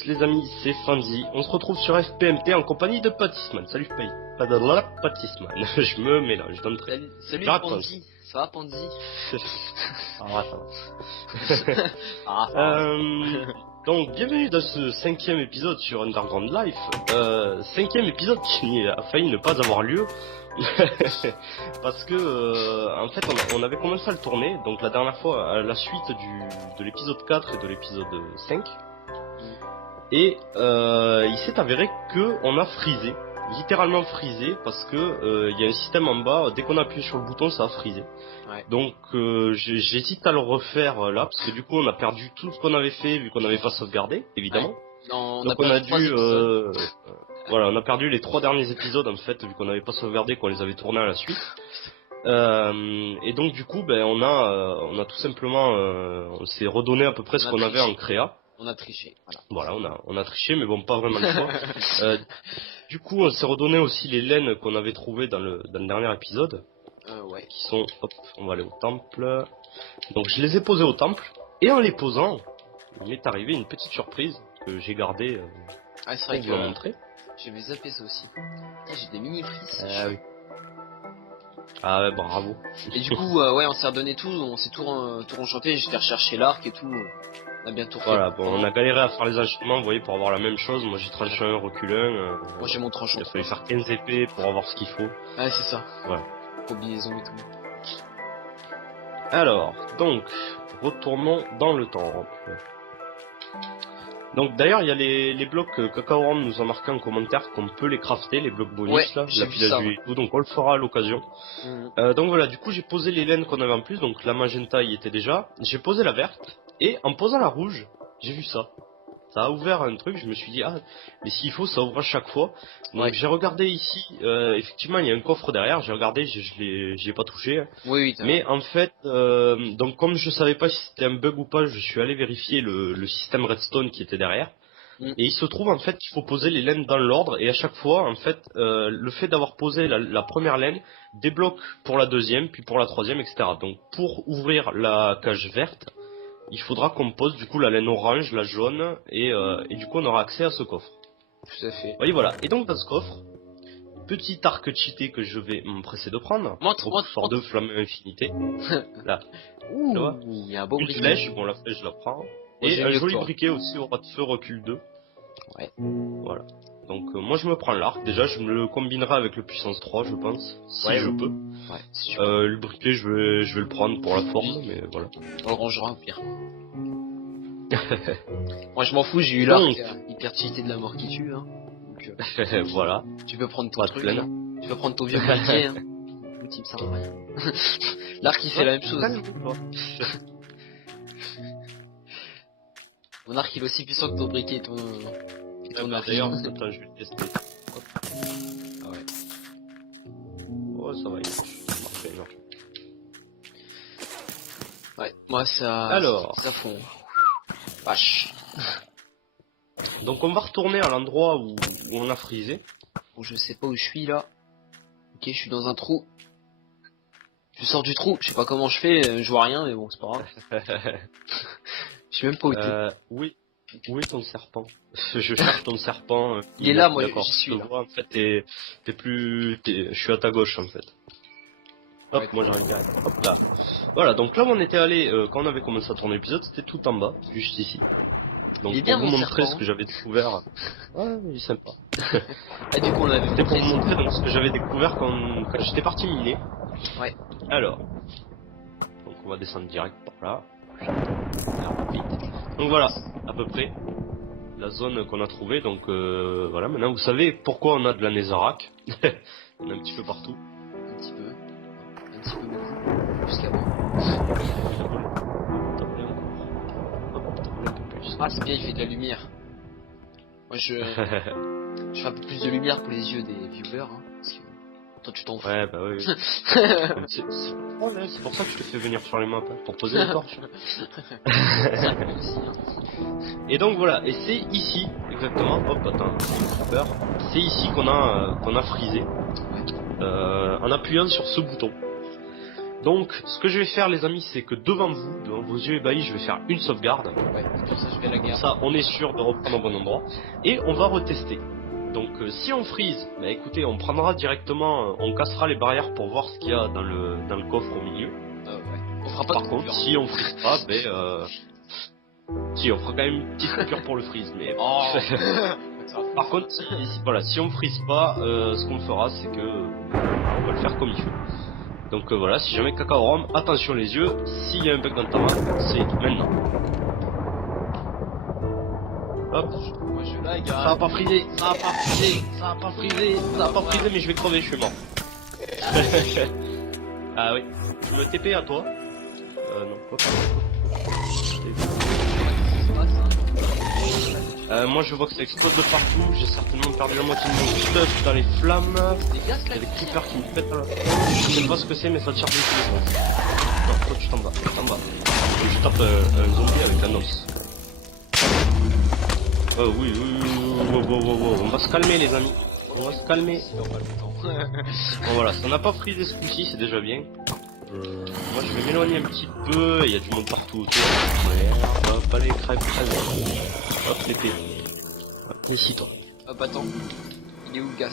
tous les amis, c'est Fanzi. On se retrouve sur FPMT en compagnie de Patisman. Salut Patisman. Je me mélange d'entrée. Salut Panzi. Ça va Panzi? Ah, ça va. Donc bienvenue dans ce 5e épisode sur Underground Life. 5e épisode qui a failli ne pas avoir lieu. Parce que en fait on avait commencé à le tourner. Donc la dernière fois à la suite de l'épisode 4 et de l'épisode 5. Et il s'est avéré que on a freezé, littéralement freezé, parce que il y a un système en bas, dès qu'on appuie sur le bouton ça a freezé. Ouais. Donc j'hésite à le refaire là, parce que du coup on a perdu tout ce qu'on avait fait vu qu'on n'avait pas sauvegardé, évidemment. Ouais. Donc on a dû voilà, on a perdu les 3 derniers épisodes en fait, vu qu'on n'avait pas sauvegardé, qu'on les avait tournés à la suite. Et donc du coup on a tout simplement on s'est redonné à peu près ce qu'on avait en créa. On a triché, voilà. Voilà, on a triché, mais bon, pas vraiment le choix. Du coup, on s'est redonné aussi les laines qu'on avait trouvées dans le dernier épisode. Ouais. Qui sont, hop, on va aller au temple. Donc, je les ai posées au temple. Et en les posant, il m'est arrivé une petite surprise que j'ai gardée. C'est vrai que je vais montrer. J'ai zappé ça aussi. J'ai des mini frises. Oui. Ah ouais, bravo. Et du coup, on s'est redonné tout, on s'est tout enchanté, j'ai fait rechercher l'arc et tout. On a bien tout fait. Voilà, bon, on a galéré à faire les enchaînements, vous voyez, pour avoir la même chose. Moi j'ai tranché un reculin. Moi j'ai mon tranchant. Il a fallu faire 15 épées pour avoir ce qu'il faut. Ouais, c'est ça. Voilà. Combinaison et tout. Alors, donc, retournons dans le temps. Donc d'ailleurs, il y a les blocs que Kakaoram nous a marqué en commentaire qu'on peut les crafter, les blocs bonus là, lapis et tout, donc on le fera à l'occasion. Donc voilà, du coup j'ai posé les laines qu'on avait en plus, donc la magenta y était déjà, j'ai posé la verte, et en posant la rouge, j'ai vu ça. Ça a ouvert un truc, je me suis dit, mais s'il faut, ça ouvre à chaque fois. Donc j'ai regardé ici, effectivement il y a un coffre derrière, j'ai regardé, j'y ai pas touché. Oui, mais en fait, donc comme je savais pas si c'était un bug ou pas, je suis allé vérifier le système redstone qui était derrière. Et il se trouve en fait qu'il faut poser les laines dans l'ordre, et à chaque fois, en fait, le fait d'avoir posé la première laine débloque pour la deuxième, puis pour la troisième, etc. Donc pour ouvrir la cage verte, il faudra qu'on pose du coup la laine orange, la jaune, et du coup on aura accès à ce coffre. Tout à fait. Oui, voilà. Et donc dans ce coffre, petit arc cheaté que je vais m'empresser de prendre. Fort de flamme infinité. Là. Ouh, tu vois, il y a un beau une briquet. flèche, bon la flèche je la prends. Et un joli briquet aussi au rat de feu recul 2. Ouais. Voilà. Donc moi je me prends l'arc, déjà je me le combinerai avec le puissance 3 je pense, si je peux. Ouais, si le briquet je vais le prendre pour la forme, mais voilà. On le rangera au pire. Moi je m'en fous, j'ai eu l'arc, hyper cheaté de la mort qui tue. Hein. Donc, voilà. Tu peux prendre ton truc, hein. Tu peux prendre ton vieux briquet. Hein. Type ça va rien. L'arc il fait la même chose. Mon arc il est aussi puissant que ton briquet et ton... D'ailleurs, attends, je vais le tester. Hop. Ah ouais. Oh, ça va, il marche. Parfait, genre. Ouais, moi ça... Alors... Ça fond. Vache. Donc on va retourner à l'endroit où on a freezé. Bon, je sais pas où je suis là. Ok, je suis dans un trou. Je sors du trou, je sais pas comment je fais, je vois rien, mais bon, c'est pas grave. Je sais même pas où t'es. Oui. Où est ton serpent? Je cherche ton serpent. Il est là, moi, d'accord. j'y suis là. Vois, en fait, je suis à ta gauche, en fait. Hop, ouais, moi j'arrive direct. Hop là. Voilà, donc là où on était allé quand on avait commencé à tourner l'épisode, c'était tout en bas, juste ici. Donc il est bien, pour vous montrer serpent. ce que j'avais découvert. Ouais, il est sympa. Ah, du coup, on l'avait C'était pour vous montrer donc ce que j'avais découvert quand j'étais parti miner. Ouais. Alors. Donc on va descendre direct par là. Donc voilà, à peu près la zone qu'on a trouvée. Donc voilà, maintenant vous savez pourquoi on a de la netherrack. On a un petit peu partout. Un petit peu beaucoup. Jusqu'à moi. Ah, c'est bien, il fait de la lumière. Moi je fais un peu plus de lumière pour les yeux des viewers, hein, parce que toi tu t'en fous. Ouais, bah oui. C'est pour ça que je te fais venir sur les maps, hein, pour poser les torches. Et donc voilà, et c'est ici, exactement, hop, attends, peur. C'est ici qu'on a freezé, en appuyant sur ce bouton. Donc, ce que je vais faire, les amis, c'est que devant vous, devant vos yeux ébahis, je vais faire une sauvegarde. Ouais, comme ça je vais à la Comme guerre. ça, on est sûr de reprendre au bon endroit. Et on va retester. Donc, si on freeze, bah écoutez, on prendra directement, on cassera les barrières pour voir ce qu'il y a dans le coffre au milieu. Ouais. On fera pas Par de contre, coupure. si on freeze pas, si, on fera quand même une petite coupure pour le freeze, mais... Oh. Par contre, si on freeze pas, ce qu'on fera, c'est que on va le faire comme il faut. Donc voilà, si jamais Cacao Rome, attention les yeux, s'il y a un bug dans ta map, c'est maintenant. Hop, Moi je lag, ça va pas friser, ça va pas friser, ça va pas friser, ça va pas friser, mais je vais crever, je suis mort. Ah oui, je me TP à toi. Non, hop. Moi je vois que ça explose de partout, j'ai certainement perdu la moitié de mon stuff dans les flammes. Des gaz Il y a là. des creepers qui me pètent là. Je sais pas ce que c'est, mais ça tire de tous les sens. Non, toi tu t'en vas, Je tape un zombie avec un os. Oui, wow. On va se calmer les amis. On va se calmer. Bon voilà, ça n'a pas frisé ce coup-ci, c'est déjà bien. Moi je vais m'éloigner un petit peu, il y a du monde partout autour. Ouais, hop, allez, crève. Hop, l'épée. Hop, ici toi. Hop, attends. Il est où le gaz?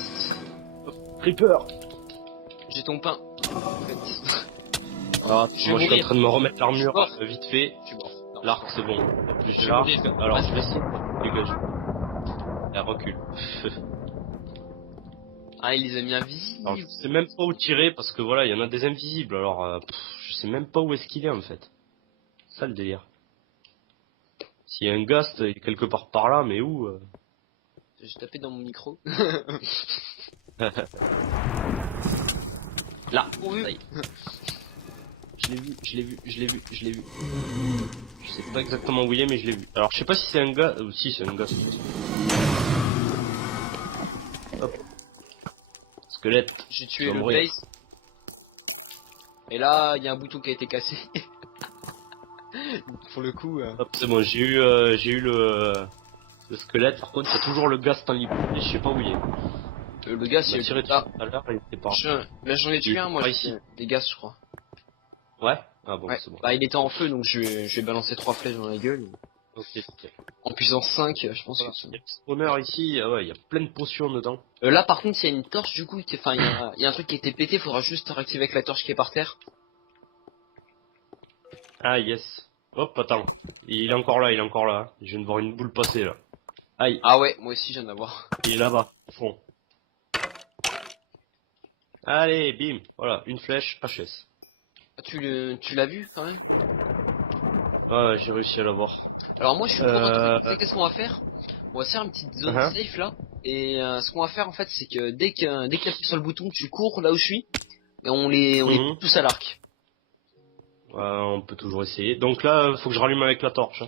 Creeper. J'ai ton pain. En fait. Alors, Je vais moi je suis en mourir. train de me remettre l'armure Je suis mort. vite fait. Je suis mort. Non. L'arc c'est bon. Plus Je de vais l'arc. mourir. Alors Vas-y. je vais essayer. Dégage. Elle recule. Ah, il les a mis invisibles. Alors, je sais même pas où tirer parce que voilà, il y en a des invisibles. Alors je sais même pas où est-ce qu'il est en fait. Ça le délire. S'il y a un ghast il est quelque part par là, mais où J'ai tapé dans mon micro. Là. Pourvu. Ça y est. Je l'ai vu. Je sais pas exactement où il est, mais je l'ai vu. Alors je sais pas si c'est un gars, ou si c'est un gars. Hop. Squelette. J'ai Tu tué vas le mourir. base. Et là, il y a un bouton qui a été cassé. Pour le coup. Hop, c'est bon, j'ai eu le squelette. Par contre, il y a toujours le ghast en libre. Et je sais pas où il est. Le gars, Il m'a tiré dessus là, tout à l'heure, il était pas. là j'en ai tué un, moi. Par ici. Des gaz, je crois. Ouais. Ah bon, Ouais. c'est bon. Bah, il était en feu, donc je vais balancer 3 flèches dans la gueule. Ok. En puissance 5, je pense Voilà. que c'est... Il y a le spawner ici, ouais, il y a plein de potions dedans. Là, par contre, il y a une torche, du coup, enfin, il y a un truc qui a été pété, faudra juste réactiver avec la torche qui est par terre. Ah yes. Hop, attends. Il est encore là. Je viens de voir une boule passer là. Aïe, Ah ouais, moi aussi, je viens d'avoir. il est là-bas, au fond. Allez, bim. Voilà, une flèche, HS. Ah, tu l'as vu, quand même? Ouais, j'ai réussi à l'avoir. Alors moi, je suis pour un truc. Tu sais qu'est-ce qu'on va faire? On va se faire une petite zone safe, là. Et ce qu'on va faire, en fait, c'est que dès qu'il appuie sur le bouton, tu cours là où je suis. Et on les pousse tous à l'arc. On peut toujours essayer. Donc là, faut que je rallume avec la torche.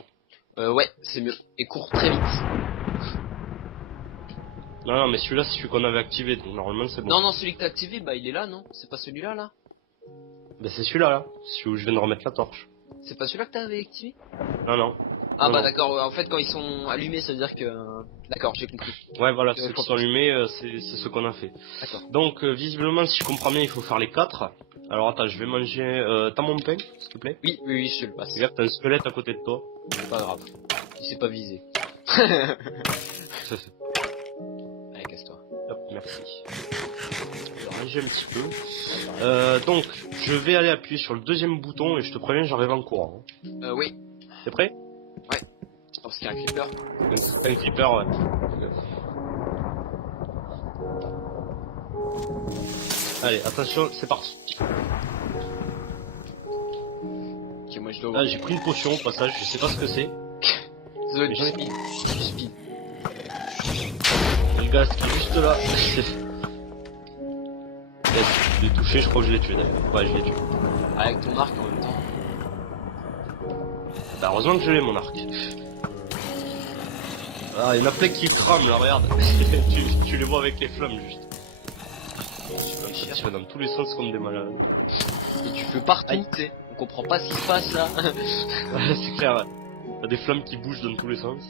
Hein. Ouais, c'est mieux. Et cours très vite. Non, mais celui-là, c'est celui qu'on avait activé. Donc normalement, c'est bon. Non, celui que t'as activé, bah il est là, non? C'est pas celui-là, là? Bah c'est celui-là, là. Celui où je viens de remettre la torche. C'est pas celui-là que t'avais activé? Non. Ah Non, bah non. d'accord, en fait quand ils sont allumés ça veut dire que... D'accord, j'ai compris. Ouais, voilà, Je ceux qui comprends. sont allumés, c'est ce qu'on a fait. D'accord. Donc, visiblement, si je comprends bien, il faut faire les 4. Alors, attends, je vais manger... T'as mon pain, s'il te plaît? Oui, je te le passe. Regarde, t'as un squelette à côté de toi. C'est pas grave. Il s'est pas visé. Allez, casse-toi. Hop, merci. Je vais ranger un petit peu. Donc, je vais aller appuyer sur le deuxième bouton et je te préviens, j'arrive en courant. Oui. T'es prêt? Parce qu'il y a un creeper. C'est un creeper, ouais. Allez, attention, c'est parti. Ok, moi je dois Là, voir. j'ai pris une potion au passage, je sais pas ce que c'est. Ça doit être Mais du j'en ai- speed. Du speed. Le gaz qui est juste là. Je l'ai touché, je crois que je l'ai tué d'ailleurs. Ouais, je l'ai tué. Avec ton arc en même temps. Bah, heureusement que je l'ai mon arc. Ah, il y en a plein qui crament là, regarde. tu les vois avec les flammes juste. Ça tire dans tous les sens comme des malades. Et tu fais partout, Aïe. tu sais. On comprend pas ce qui se passe là. Ouais, c'est clair. Ouais. Il y a des flammes qui bougent dans tous les sens.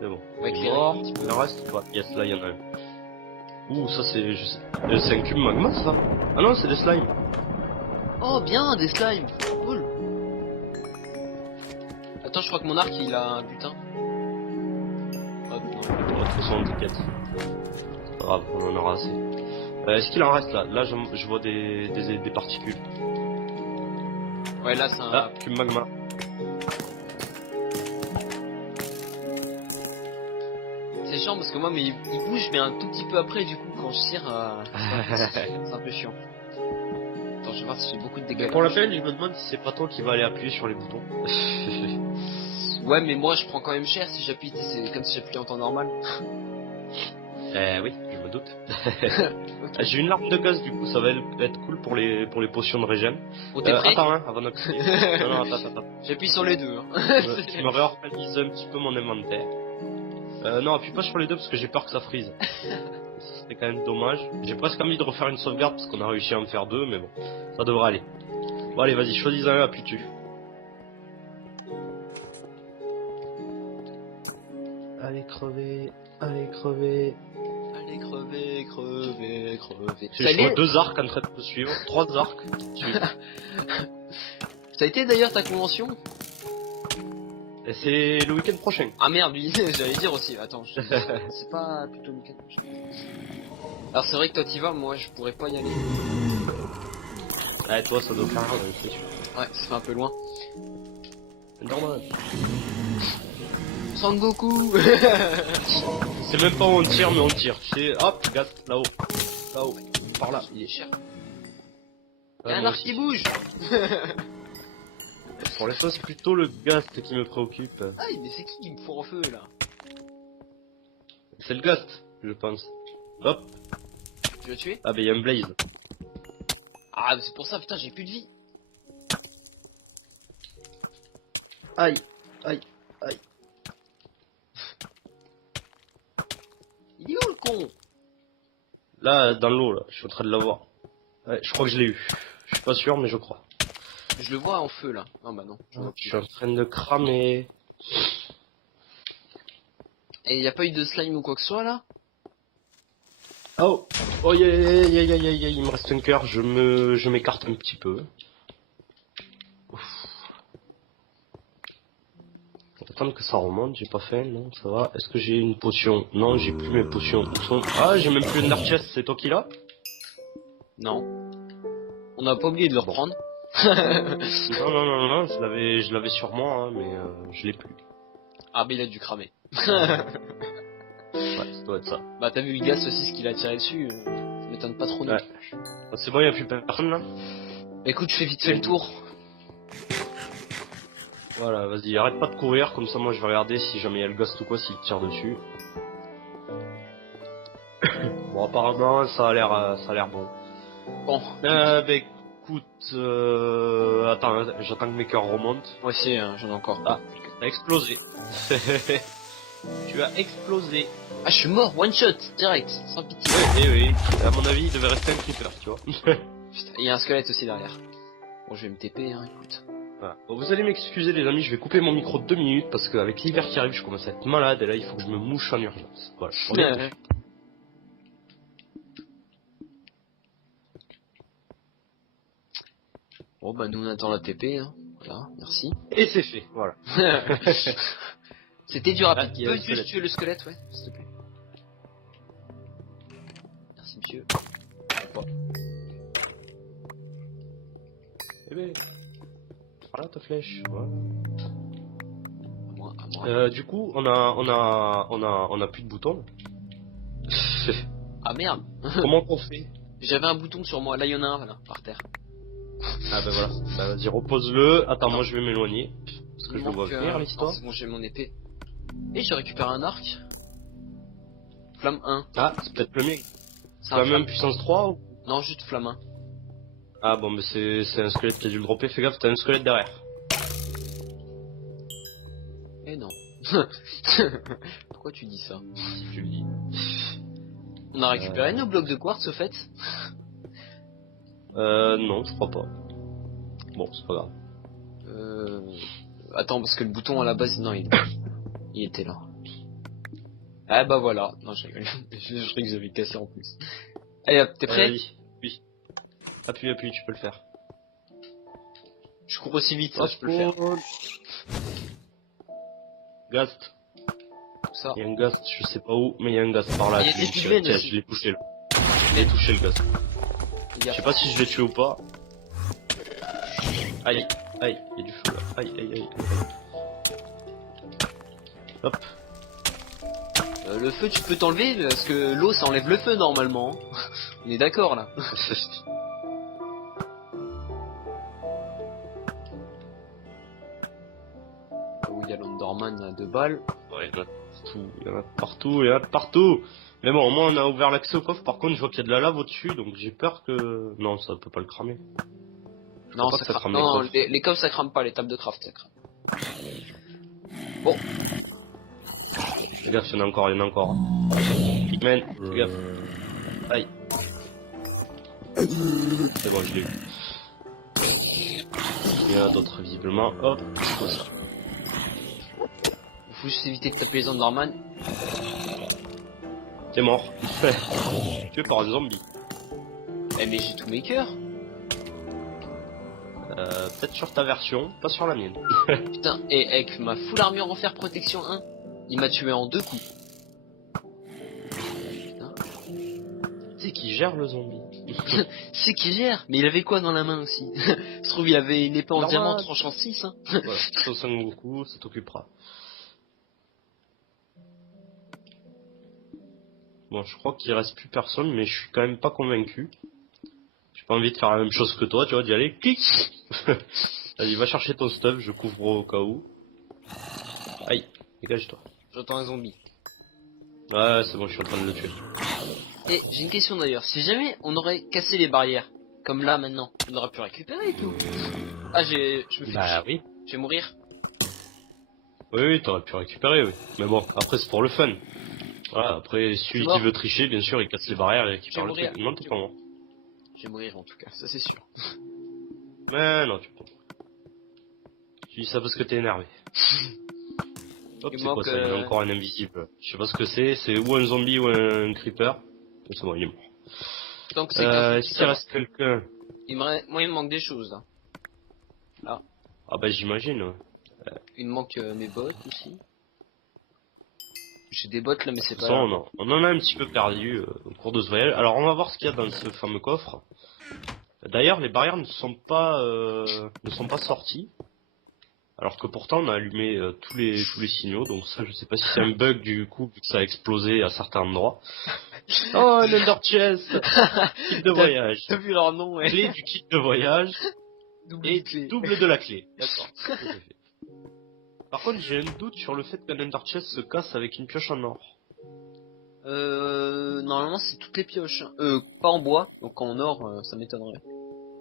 C'est bon. Avec les Mort. règles un petit peu. Il en reste ou pas? Yes, là il y en a un. Ouh, ça c'est... C'est un cube magma ça? Ah non, c'est des slimes. Oh bien, des slimes. Cool. Attends, je crois que mon arc il a un butin. Hop, non. De toute façon, t'inquiète. C'est pas grave, on en aura assez. Est-ce qu'il en reste là? Là, je vois des particules. Ouais, là c'est un... Ah, cube magma. C'est chiant parce que moi, mais il bouge, mais un tout petit peu après, du coup, quand je tire, c'est un peu chiant. Attends, je vais voir si j'ai beaucoup de dégâts. Mais pour la peine, je me demande si c'est pas toi qui va aller appuyer sur les boutons. Ouais, mais moi, je prends quand même cher si j'appuie, c'est comme si j'appuyais en temps normal. Oui, je me doute. Ok. J'ai une larme de gaz, du coup, ça va être cool pour les potions de régène. Bon, t'es prêt? Attends, hein, avant d'appuyer. Non, attends. J'appuie sur les deux. Hein. Je me réorganise un petit peu mon inventaire. Non, appuie pas sur les deux parce que j'ai peur que ça freeze. Ce serait quand même dommage. J'ai presque envie de refaire une sauvegarde parce qu'on a réussi à en faire deux, mais bon, ça devrait aller. Bon, allez, vas-y, choisis un, appuie dessus. Allez, crever, allez, crever. Allez, crever. Je vois deux arcs en train de te suivre, trois arcs. Ça a été d'ailleurs ta convention? Et c'est le week-end prochain. Ah merde, lui, j'allais dire aussi. Attends, c'est pas plutôt le week-end prochain. Alors c'est vrai que toi t'y vas, moi je pourrais pas y aller. Ah, toi, ça doit faire, c'est sûr. Ouais, ça fait un peu loin. Normal. Sangoku. C'est même pas où on tire, mais on tire. C'est hop, gaz, là-haut. Là-haut. Par là. Il est cher. Ouais, Y'a un moi arc aussi. qui bouge. Pour l'instant, c'est plutôt le gast qui me préoccupe. Ah, mais c'est qui me fout en feu là? C'est le gast, je pense. Hop. Tu l'as tué? Ah, bah, il y a un blaze. Ah, c'est pour ça, putain, j'ai plus de vie. Aïe. Il est où le con? Là, dans l'eau, là. Je suis en train de l'avoir. Ouais, je crois que je l'ai eu. Je suis pas sûr, mais je crois. Je le vois en feu là. Ah bah non. Je vois Je suis en train de cramer. Et y a pas eu de slime ou quoi que ce soit là? Oh, il me reste un cœur, je m'écarte un petit peu. Ouf. Attendre que ça remonte, j'ai pas faim, non, ça va. Est-ce que j'ai une potion? Non, j'ai plus mes potions. Où sont... Ah, j'ai même plus une dark chest, c'est toi qui l'as? Non. On n'a pas oublié de le reprendre. Non, je l'avais sur moi, hein, mais je l'ai plus. Ah bah il a dû cramer. Ouais, ça doit être ça. Bah t'as vu Igas aussi ce qu'il a tiré dessus, ça m'étonne pas trop non Ouais. plus. Ah, c'est bon, y a plus personne là? Bah écoute, je fais vite fait le tour. Voilà, vas-y, arrête pas de courir, comme ça moi je vais regarder si jamais y a le ghost ou quoi, s'il tire dessus. Bon, apparemment ça a l'air bon. Bon, Bah écoute, attends, j'attends que mes cœurs remontent. moi aussi j'en ai encore. Ah, t'as explosé. Tu as explosé. Ah je suis mort, one shot, direct, sans pitié. Oui. À mon avis, il devait rester un creeper, tu vois. Putain, il y a un squelette aussi derrière. Bon je vais me TP hein, écoute. Voilà. Bon, vous allez m'excuser les amis, je vais couper mon micro de 2 minutes parce qu'avec l'hiver qui arrive, je commence à être malade et là il faut que je me mouche en urgence. Voilà. On est- Bon bah nous on attend la TP hein. Voilà, merci. Et c'est fait, voilà. C'était du rapide. Ah, il y a Peux le juste squelette. tuer le squelette, ouais, s'il te plaît. Merci monsieur. Bon. Eh ben, voilà ta flèche. Voilà. À moi. Du coup, on a plus de boutons. Ah merde. Comment on fait? J'avais un bouton sur moi, là il y en a un voilà, par terre. Ah bah voilà, bah vas-y repose-le. Attends, moi je vais m'éloigner parce que je le vois venir non, l'histoire. c'est bon, j'ai mon épée. Et j'ai récupéré un arc. Flamme 1. Ah, c'est peut-être le mien. C'est C'est un la même flamme. puissance 3 ou... Non, juste flamme 1. Ah bon, mais c'est un squelette qui a dû le dropper. Fais gaffe, t'as un squelette derrière. Eh non. Pourquoi tu dis ça? Si tu le dis. On a récupéré nos blocs de quartz au fait. Non, je crois pas. Bon, c'est pas grave. Attends, parce que le bouton à la base, non, il était là. Ah bah voilà. Non, je rigole. Je croyais que j'avais cassé en plus. Allez hop, t'es prêt? Oui. Appuie, tu peux le faire. Je cours aussi vite, ça, je peux le faire. Gast. Ça. Il y a un gast, je sais pas où, mais il y a un gast par là. Il y a des pigments Tiens, aussi. je l'ai touché. Je l'ai touché le gast. Les gars. Je sais pas si je l'ai tué ou pas. Aïe, aïe, il y a du feu là. Aïe, aïe, aïe. Hop. Le feu, tu peux t'enlever parce que l'eau, ça enlève le feu normalement. Hein. On est d'accord là. Oh, il y a l'Underman à 2 balles. Ouais, il y en a partout, il y en a partout, il y en a partout. Mais bon, au moins on a ouvert l'accès au coffre. Par contre, je vois qu'il y a de la lave au-dessus, donc j'ai peur que... Non, ça peut pas le cramer. Non, pas ça que ça crame. crame les Non, coffres. les coffres ça crame pas, les tables de craft ça crame. Bon, Fais gaffe, il y en a encore, il y en a encore. Pigman, fais gaffe. Aïe. C'est bon, je l'ai eu. Il y en a d'autres visiblement. Hop, comme ça. faut juste éviter de taper les Enderman. T'es mort. Tué par un zombie. Eh mais j'ai tous mes cœurs. Peut-être sur ta version, pas sur la mienne. Putain, et avec ma full armure en fer protection 1, il m'a tué en 2 coups. Putain. C'est qui gère le zombie. C'est qui gère. Mais il avait quoi dans la main aussi? Se trouve il avait une épée en Normal. diamant tranchant 6 hein. Voilà, ça sent beaucoup, ça t'occupera. Bon, je crois qu'il reste plus personne, mais je suis quand même pas convaincu. J'ai pas envie de faire la même chose que toi, tu vois, d'y aller, clic. Vas-y, va chercher ton stuff, je couvre au cas où. Aïe, dégage-toi. J'entends un zombie. Ouais, c'est bon, je suis en train de le tuer. Et j'ai une question d'ailleurs. Si jamais on aurait cassé les barrières, comme là maintenant, on aurait pu récupérer et tout. Ah je me fais Bah toucher. oui. Je vais mourir. Oui, t'aurais pu récupérer, oui. Mais bon, après c'est pour le fun. Voilà, après celui mort. qui veut tricher, bien sûr, il casse les barrières et récupère Je le vais truc. mourir. Non, t'es pas mort. Je vais mourir en tout cas, ça c'est sûr. Mais non, tu peux. Tu dis ça parce que t'es énervé. Hop, Il c'est quoi manque, ça? Il y en a encore un invisible. Je sais pas ce que c'est ou un zombie ou un creeper. Mais c'est bon, il est mort. Donc c'est Est-ce qu'il reste quelqu'un? Moi il me manque des choses là. Ah bah j'imagine, ouais. Il me manque mes bottes aussi. J'ai des bottes là mais c'est De pas toute façon, grave. on en a un petit peu perdu au cours de ce voyage. Alors on va voir ce qu'il y a dans ce fameux coffre. D'ailleurs, les barrières ne sont pas sorties. Alors que pourtant on a allumé tous les signaux, donc ça je sais pas si c'est un bug du coup vu que ça a explosé à certains endroits. Oh, un Ender Chest, kit de voyage, T'as vu leur nom ouais. clé du kit de voyage et clé. double de la clé. D'accord. c'est ce que j'ai fait. Par contre j'ai un doute sur le fait qu'un Ender Chest se casse avec une pioche en or. Normalement c'est toutes les pioches. Pas en bois, donc en or ça m'étonnerait.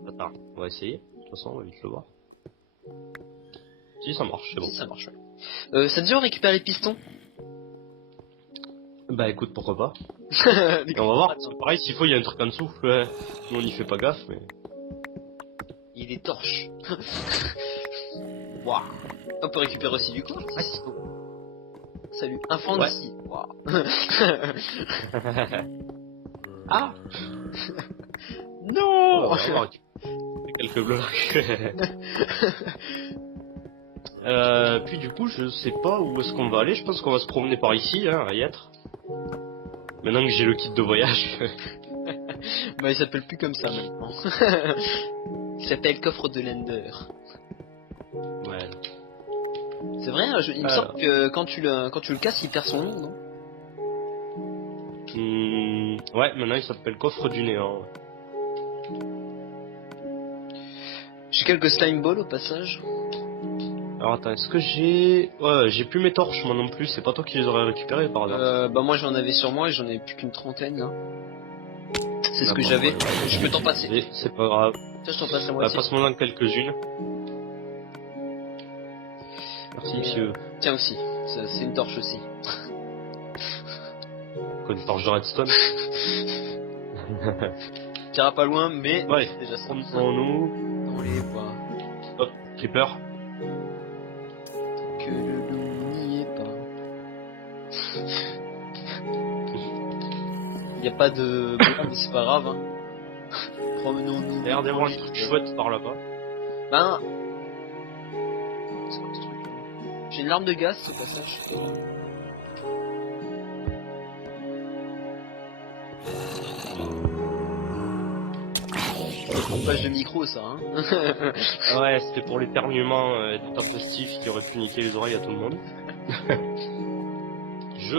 Attends, on va essayer. De toute façon on va vite le voir. Si ça marche, c'est bon. Si ça marche. Ça te dit on récupère les pistons? Bah écoute, pourquoi pas. Et on va voir, parce que pareil, s'il faut, il y a un truc en dessous. Ouais. Nous, on y fait pas gaffe, mais... Il y a des torches. Waouh. On peut récupérer aussi du corps. Ah, c'est beau. Salut. Un fantasy. Waouh. Ah. Non. On va voir. Quelques blocs. Puis du coup, je sais pas où est-ce qu'on va aller. Je pense qu'on va se promener par ici, hein, à y être. Maintenant que j'ai le kit de voyage. Bah il s'appelle plus comme ça maintenant. Il s'appelle coffre de l'Ender. Ouais. C'est vrai, il me semble que quand tu le casses, il perd son nom, non? Ouais, maintenant il s'appelle coffre du néant. J'ai quelques slime balls au passage. Alors attends, est-ce que j'ai... Ouais, j'ai plus mes torches moi non plus, c'est pas toi qui les aurais récupérées par hasard. Bah moi j'en avais sur moi et j'en ai plus qu'une trentaine là. C'est ce que D'accord, j'avais. ouais. Je peux t'en passer. C'est pas grave. Tiens, je t'en passe la Bah, moitié. passe-moi en quelques-unes. Merci monsieur. Tiens aussi, c'est une torche aussi. Quoi, une torche de redstone? T'iras pas loin, mais Ouais, c'est déjà ça. nous. On les voit. Hop, creeper. Que le loup n'y est pas. Y a pas de blanc, mais c'est pas grave. Hein. Promenons-nous. D'ailleurs, d'avoir un truc chouette par là-bas. Ben, une larme de gaz au passage. Pompage de micro ça hein. Ouais, c'était pour l'éternuement intempestif qui aurait pu niquer les oreilles à tout le monde. Je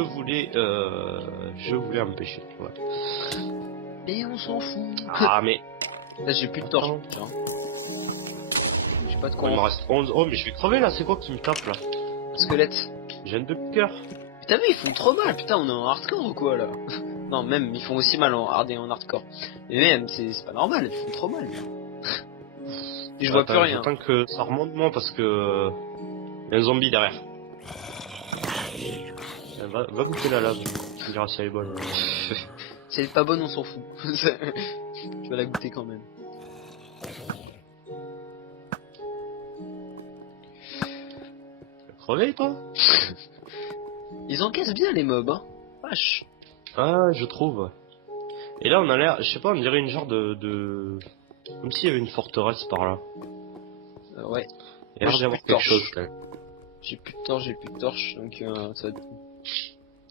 voulais empêcher. Ouais. Mais on s'en fout. Ah mais Là j'ai plus de torche. Tiens. J'ai pas de quoi. il me reste 11. Oh mais je vais crever là, c'est quoi qui me tape là? Squelette. J'ai un deux cœur. Mais t'as vu, ils font trop mal, putain, on est en hardcore ou quoi là? Non, même, ils font aussi mal en hard et en hardcore. Mais même, c'est pas normal, ils font trop mal. Et je vois plus rien. J'attends que ça remonte moi parce que y a un zombie derrière. Va goûter la lave, tu me diras si elle est bonne. Si elle est pas bonne, on s'en fout. Tu vas la goûter quand même. Crevé toi? Ils encaissent bien les mobs, hein. Vache. Ah, je trouve. Et là on a l'air, je sais pas, on dirait une genre de... Comme s'il y avait une forteresse par là. Ouais. Il y a l'air d'y avoir quelque chose quand même. J'ai plus de torche, donc ça va être...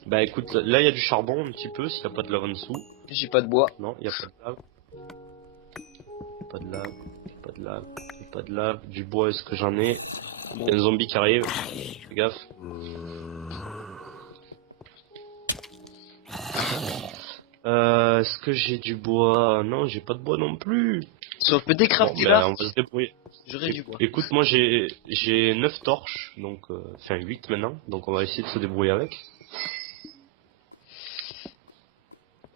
Bah écoute, là il y a du charbon un petit peu, s'il y a pas de lave en dessous. J'ai pas de bois. Non, il y a pas de lave. Pas de lave, pas de lave, pas de lave. Du bois, est-ce que j'en ai? Il y a un zombie qui arrive, fais gaffe. Est-ce que j'ai du bois? Non, j'ai pas de bois non plus. Si on peut décrafter Bon, là, on va se débrouiller. j'aurais du bois. Écoute, moi j'ai 9 torches, donc enfin 8 maintenant, donc on va essayer de se débrouiller avec.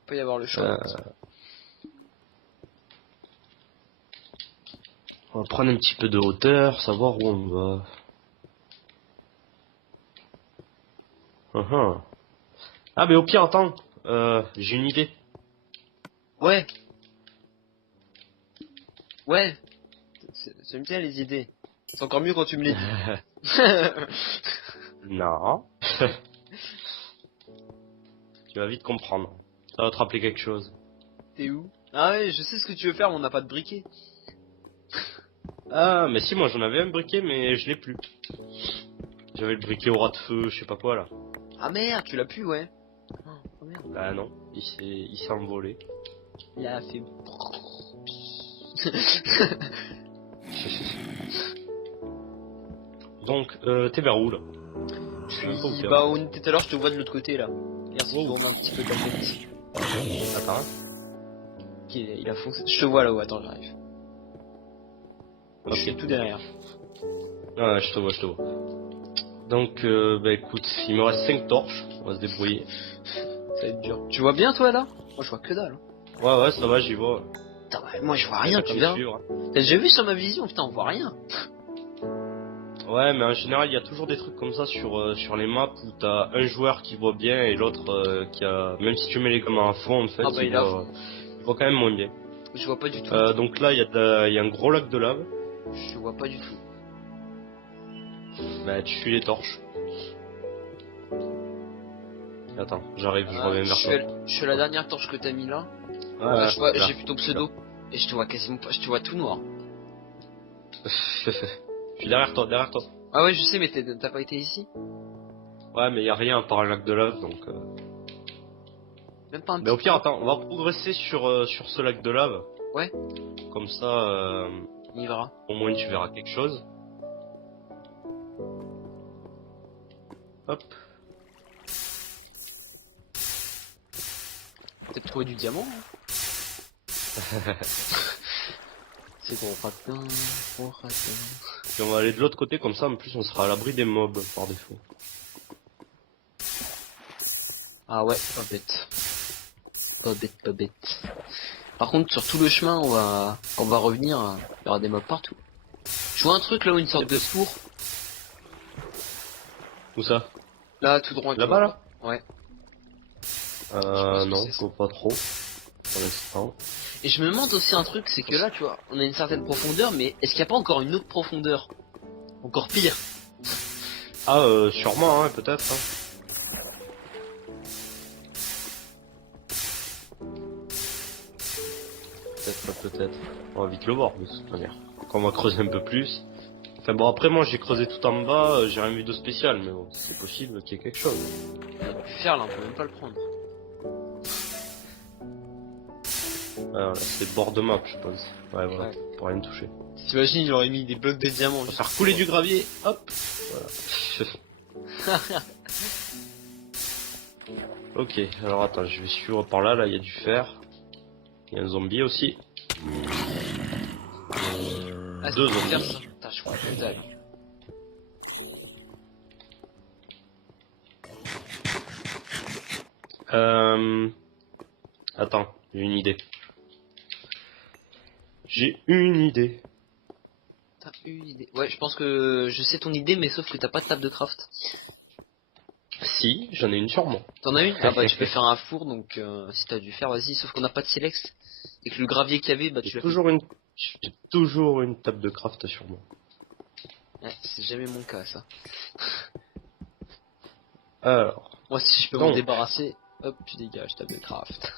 Peut y avoir le choix. On va prendre un petit peu de hauteur, savoir où on va. Ah mais au pire, attends, j'ai une idée. Ouais. Ouais. J'aime bien les idées. C'est encore mieux quand tu me les dis. Non. Tu vas vite comprendre. Ça va te rappeler quelque chose. T'es où? Ah ouais, je sais ce que tu veux faire, mais on n'a pas de briquet. Ah, mais si, moi j'en avais un briquet, mais je l'ai plus. J'avais le briquet au ras de feu, je sais pas quoi là. Ah merde, tu l'as pu, ouais. Oh merde. Bah non, il s'est envolé. Il a fait... Donc, t'es vers où là? Je suis... Bah, on était tout à l'heure, je te vois de l'autre côté là. Merci, Oh. tourne un petit peu ta tête. Attends. Ok, il a foncé. Je te vois là-haut, attends, j'arrive. Ok. Je suis tout derrière. Ah, je te vois. Donc, bah écoute, il me reste 5 torches, on va se débrouiller. Ça va être dur. Tu vois bien toi là? Moi je vois que dalle. Ouais, ça va, j'y vois. Putain, ouais, moi je vois rien, tu Comme verras. suivre, hein. T'as déjà vu sur ma vision? Putain, on voit rien. Ouais, mais en général, il y a toujours des trucs comme ça sur les maps où t'as un joueur qui voit bien et l'autre qui a... Même si tu mets les commandes à fond, en fait, Ah bah, il voit quand même moins bien. Je vois pas du tout. Donc là, il y a un gros lac de lave. Je vois pas du tout. Bah, tu suis les torches. Attends, j'arrive, je reviens vers toi. Je suis la dernière torche que t'as mis là. Ouais, Je vois, là. j'ai plutôt pseudo. Et je te vois quasiment pas, je te vois tout noir. Je suis derrière toi. Ah ouais, je sais, mais t'as pas été ici? Ouais, mais il y a rien à part un lac de lave, donc... Même pas un Mais au petit... pire, attends, on va progresser sur ce lac de lave. Ouais. Comme ça, On y verra. au moins tu verras quelque chose. Hop. Peut-être trouver du diamant. Hein. C'est gros ratin, gros ratin. Et on va aller de l'autre côté, comme ça en plus on sera à l'abri des mobs par défaut. Ah ouais, pas bête. Pas bête. Par contre, sur tout le chemin, quand on va revenir, il y aura des mobs partout. Je vois un truc là, une sorte de tour. Où ça? Là, tout droit. Là-bas là? Ouais. Non, je vois pas trop. Pour l'instant. Et je me demande aussi un truc, c'est que là, tu vois, on a une certaine profondeur, mais est-ce qu'il n'y a pas encore une autre profondeur? Encore pire. Ah, sûrement, hein, peut-être. Hein. Peut-être, pas peut-être. On va vite le voir, de toute manière. Quand on va creuser un peu plus. Enfin bon, après moi j'ai creusé tout en bas, j'ai rien vu de spécial, mais bon, c'est possible qu'il y ait quelque chose. On aurait pu faire là, on peut même pas le prendre. Voilà, c'est bord de map, je pense. Ouais, voilà, Ouais. pour rien toucher. T'imagines, il aurait mis des blocs de diamants. On va faire couler du gravier, hop. Voilà. Ok, alors attends, je vais suivre par là, il y a du fer. Il y a un zombie aussi. Ah, Deux c'est pour faire zombies. ça. Putain, je crois que dalle. Attends, j'ai une idée. J'ai une idée. T'as une idée. Ouais, je pense que je sais ton idée, mais sauf que t'as pas de table de craft. Si, j'en ai une sûrement. T'en as une? Ah bah tu peux faire un four, donc si t'as du fer, vas-y. Sauf qu'on n'a pas de silex. Et que le gravier qu'il y avait, bah tu J'ai l'as toujours une table de craft sûrement. fait. Ouais, c'est jamais mon cas ça. Alors, Moi si je peux m'en débarrasser, hop, tu dégages table de craft.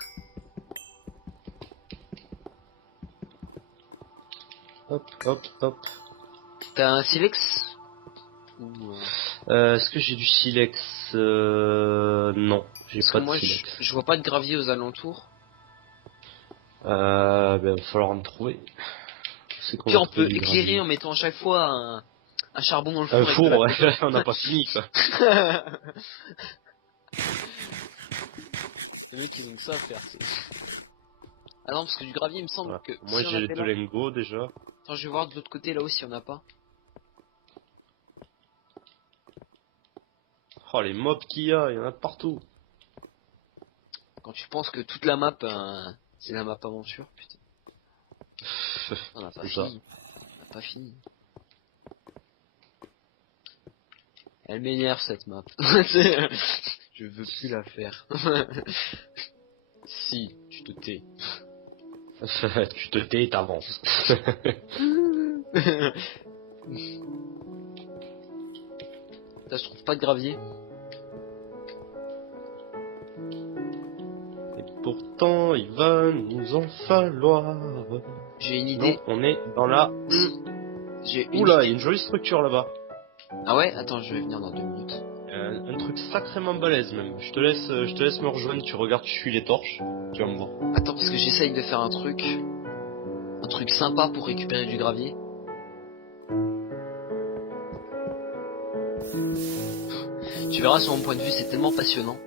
hop, hop, hop. T'as un silex? Ou Est-ce que j'ai du silex? Non, j'ai parce pas que de moi silex. je vois pas de gravier aux alentours. Ben, va falloir en trouver. C'est qu'on Puis va on trouver peut du éclairer gravier. en mettant à chaque fois un charbon dans le four. Un avec four, de la ouais, colle. on n'a pas fini quoi. Les mecs ils ont que ça à faire. Ah non, parce que du gravier il me semble Voilà. que. Moi si on j'ai a fait deux là- lingots déjà. Attends, je vais voir de l'autre côté là-haut si on a pas. Oh les mobs qu'il y a de partout. Quand tu penses que toute la map, c'est la map aventure, putain. On n'a pas C'est ça. fini. On n'a pas fini. Elle m'énerve cette map. Je veux plus la faire. Si, tu te tais. Tu te tais et t'avances. Ça se trouve pas de gravier. Et pourtant il va nous en falloir. J'ai une Non, idée. on est dans la... J'ai une Oula, il y a idée. une jolie structure là-bas. Ah ouais? Attends, je vais venir dans 2 minutes. Un truc sacrément balèze même. Je te laisse me rejoindre, tu regardes, tu suis les torches. Tu vas me voir. Attends, parce que j'essaye de faire un truc. Un truc sympa pour récupérer du gravier. Tu verras sur mon point de vue, c'est tellement passionnant.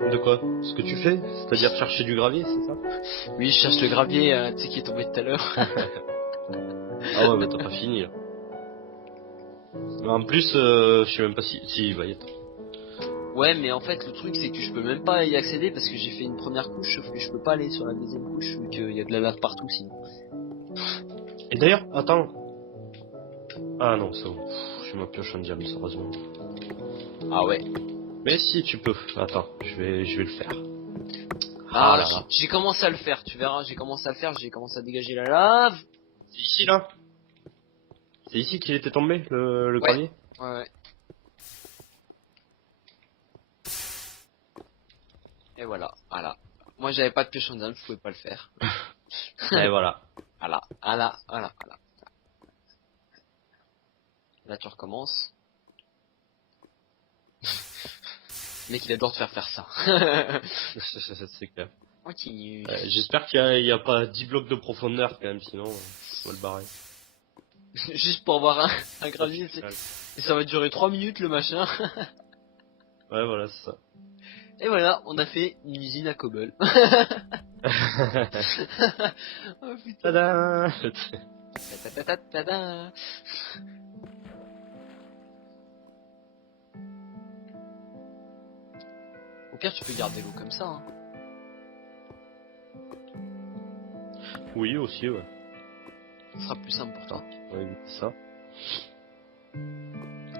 De quoi? Ce que tu fais? C'est-à-dire chercher du gravier, c'est ça? Oui, je cherche le gravier, tu sais, qui est tombé tout à l'heure. Ah ouais, bah t'as pas fini là. Mais en plus, je sais même pas si... Si, il va y être. Ouais, mais en fait, le truc, c'est que je peux même pas y accéder parce que j'ai fait une première couche, sauf que je peux pas aller sur la deuxième couche vu qu'il y a de la lave partout sinon. Et d'ailleurs, attends. Ah non, c'est bon. J'ai ma pioche en diamant, heureusement. Ah ouais. Mais si tu peux. Attends, je vais le faire. Ah, là là. j'ai commencé à le faire, tu verras, j'ai commencé à le faire, j'ai commencé à dégager la lave. C'est ici là? C'est ici qu'il était tombé, le Ouais. gravier? Ouais. Et voilà. Moi, j'avais pas de pioche en diamant, je pouvais pas le faire. Et voilà. Voilà. Là, tu recommences. Le mec, il adore te faire ça. C'est clair. Continue. J'espère qu'il y a pas 10 blocs de profondeur quand même, sinon on va le barrer. Juste pour avoir un gravier, c'est... Et ça va durer 3 minutes le machin. Ouais, voilà, c'est ça. Et voilà, on a fait une usine à cobble. Oh putain. Tada. Ta-ta-ta-ta-ta. Au pire, tu peux garder l'eau comme ça. Hein. Oui, aussi, ouais. Ce sera plus simple pour toi. On va éviter ça.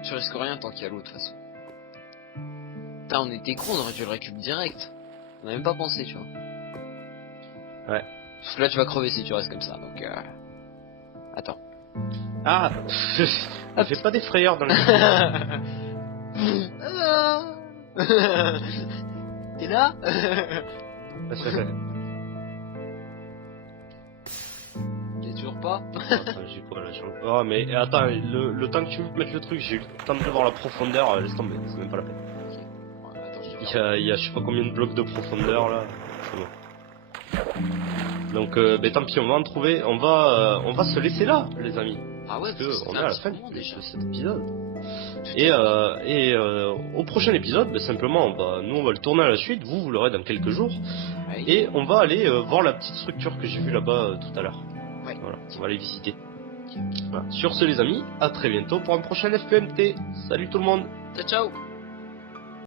Tu risques rien tant qu'il y a l'eau de toute façon. Putain, on était con, on aurait dû le récup direct. On a même pas pensé, tu vois. Ouais. Parce que là, tu vas crever si tu restes comme ça, donc attends. Ah. Ah, fais pas des frayeurs dans le... T'es là? Et tu Toujours pas. Attends, j'ai quoi là? Ah, mais attends, le temps que tu me mettes le truc, j'ai eu le temps de voir la profondeur, laisse tomber, c'est même pas la peine. Ouais, attends, je te Il y a je sais pas combien de blocs de profondeur là, c'est bon. Donc, tant pis, on va en trouver, on va se laisser là, les amis. Ah ouais, Parce ça qu'on fait est un à la petit fin moment de déjà. cet épisode. Et au prochain épisode, simplement, nous on va le tourner à la suite, vous l'aurez dans quelques jours. Ouais. Et on va aller voir la petite structure que j'ai vue là-bas tout à l'heure. Ouais. Voilà, on va aller visiter. Voilà. Sur ce les amis, à très bientôt pour un prochain FPMT. Salut tout le monde. Ciao ciao.